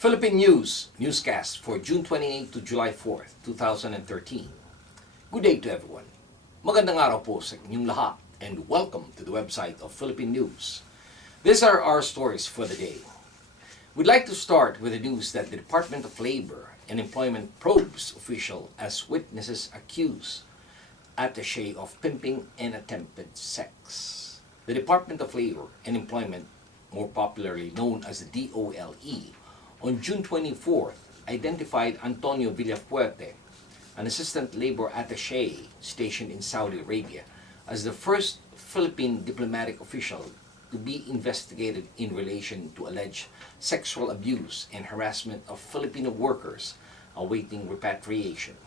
Philippine News, newscast for June 28 to July 4th, 2013. Good day to everyone. Magandang araw po sa inyong lahat and welcome to the website of Philippine News. These are our stories for the day. We'd like to start with the news that the Department of Labor and Employment probes official as witnesses accuse attaché of pimping and attempted sex. The Department of Labor and Employment, more popularly known as the DOLE, on June 24th, identified Antonio Villafuerte, an assistant labor attaché stationed in Saudi Arabia, as the first Philippine diplomatic official to be investigated in relation to alleged sexual abuse and harassment of Filipino workers awaiting repatriation.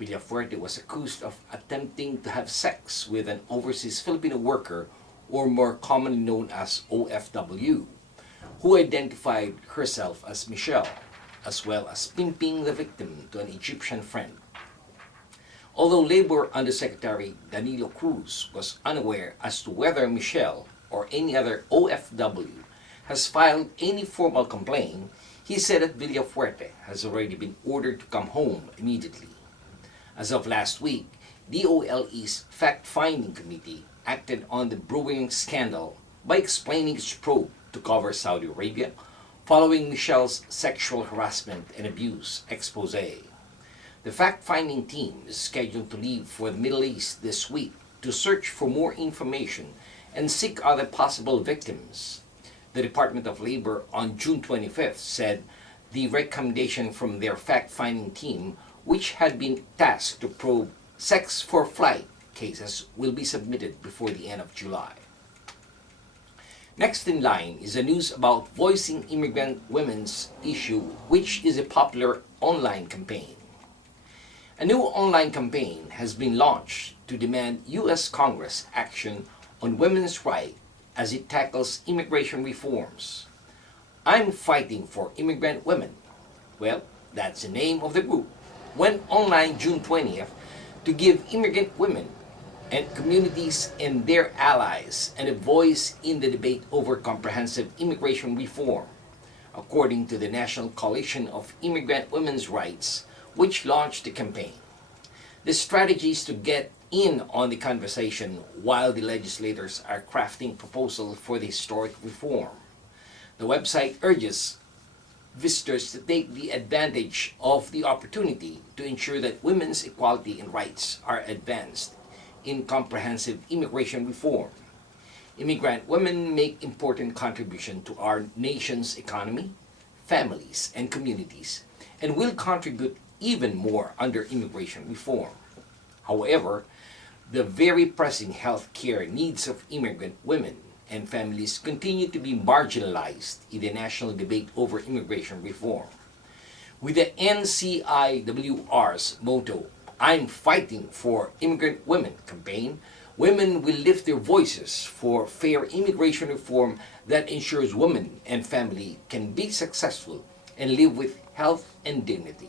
Villafuerte was accused of attempting to have sex with an overseas Filipino worker, or more commonly known as OFW, who identified herself as Michelle, as well as pimping the victim to an Egyptian friend. Although Labor Undersecretary Danilo Cruz was unaware as to whether Michelle or any other OFW has filed any formal complaint, he said that Villafuerte has already been ordered to come home immediately. As of last week, DOLE's fact-finding committee acted on the brewing scandal by explaining its probe to cover Saudi Arabia following Michelle's sexual harassment and abuse expose. The fact-finding team is scheduled to leave for the Middle East this week to search for more information and seek other possible victims. The Department of Labor on June 25th said the recommendation from their fact-finding team, which had been tasked to probe sex for flight cases, will be submitted before the end of July. Next in line is the news about voicing immigrant women's issue, which is a popular online campaign. A new online campaign has been launched to demand U.S. Congress action on women's rights as it tackles immigration reforms. I'm fighting for immigrant women. Well, that's the name of the group. Went online June 20th to give immigrant women and communities and their allies and a voice in the debate over comprehensive immigration reform, according to the National Coalition of Immigrant Women's Rights, which launched the campaign. The strategy is to get in on the conversation while the legislators are crafting proposals for the historic reform. The website urges visitors to take the advantage of the opportunity to ensure that women's equality and rights are advanced in comprehensive immigration reform. Immigrant women make important contribution to our nation's economy, families, and communities, and will contribute even more under immigration reform. However, the very pressing health care needs of immigrant women and families continue to be marginalized in the national debate over immigration reform. With the NCIWR's motto, I'm fighting for immigrant women campaign, women will lift their voices for fair immigration reform that ensures women and family can be successful and live with health and dignity.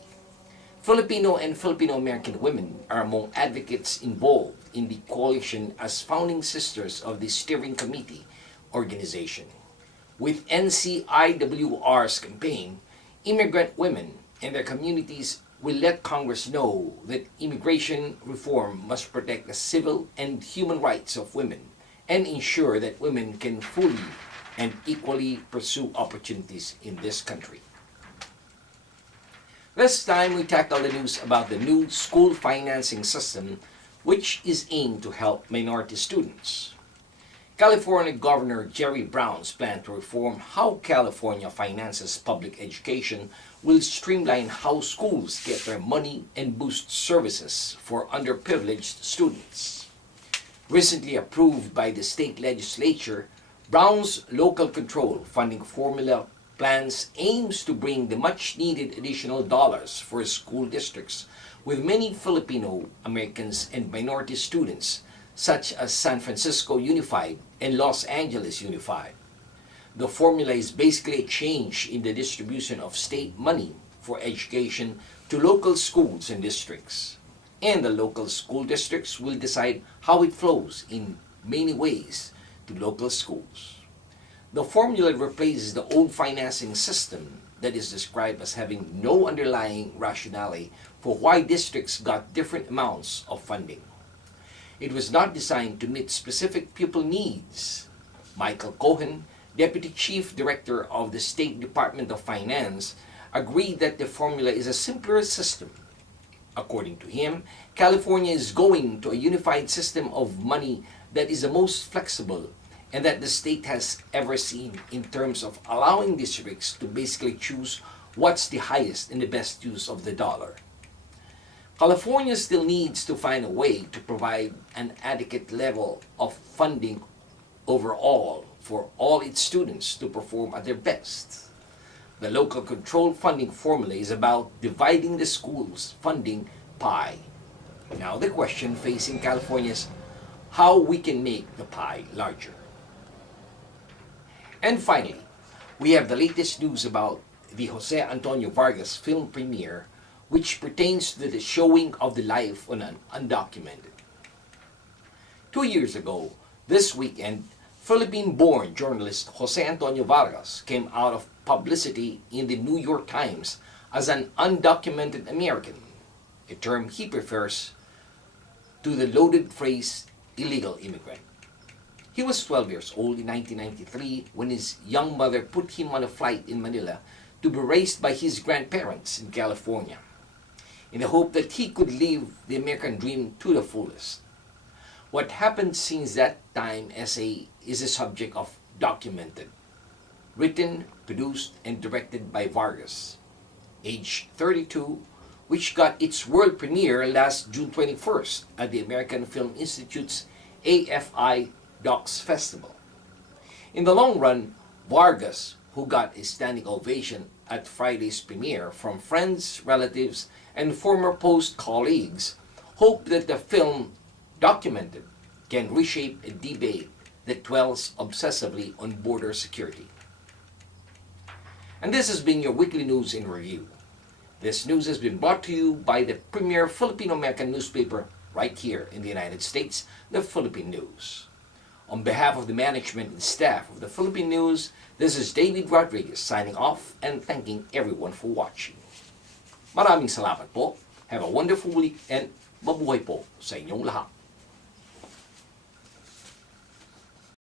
Filipino and Filipino-American women are among advocates involved in the coalition as founding sisters of the Steering Committee organization. With NCIWR's campaign, immigrant women and their communities will let Congress know that immigration reform must protect the civil and human rights of women and ensure that women can fully and equally pursue opportunities in this country. This time we tackle the news about the new school financing system, which is aimed to help minority students. California Governor Jerry Brown's plan to reform how California finances public education will streamline how schools get their money and boost services for underprivileged students. Recently approved by the state legislature, Brown's local control funding formula plans aims to bring the much-needed additional dollars for school districts with many Filipino Americans and minority students, such as San Francisco Unified and Los Angeles Unified. The formula is basically a change in the distribution of state money for education to local schools and districts. And the local school districts will decide how it flows in many ways to local schools. The formula replaces the old financing system that is described as having no underlying rationale for why districts got different amounts of funding. It was not designed to meet specific pupil needs. Michael Cohen, Deputy Chief Director of the State Department of Finance, agreed that the formula is a simpler system. According to him, California is going to a unified system of money that is the most flexible and that the state has ever seen in terms of allowing districts to basically choose what's the highest and the best use of the dollar. California still needs to find a way to provide an adequate level of funding overall for all its students to perform at their best. The local control funding formula is about dividing the school's funding pie. Now the question facing California is how we can make the pie larger. And finally, we have the latest news about the Jose Antonio Vargas film premiere, which pertains to the showing of the life on an undocumented. 2 years ago, this weekend, Philippine-born journalist Jose Antonio Vargas came out of publicity in the New York Times as an undocumented American, a term he prefers to the loaded phrase illegal immigrant. He was 12 years old in 1993 when his young mother put him on a flight in Manila to be raised by his grandparents in California, in the hope that he could live the American dream to the fullest. What happened since that time essay is a subject of Documented, written, produced, and directed by Vargas, age 32, which got its world premiere last June 21st at the American Film Institute's AFI Docs Festival. In the long run, Vargas, who got a standing ovation at Friday's premiere from friends, relatives, and former Post colleagues, hoped that the film Documented can reshape a debate that dwells obsessively on border security. And this has been your weekly news in review. This news has been brought to you by the premier Filipino-American newspaper right here in the United States, the Philippine News. On behalf of the management and staff of the Philippine News, this is David Rodriguez signing off and thanking everyone for watching. Maraming salamat po. Have a wonderful week and mabuhay po sa inyong lahat.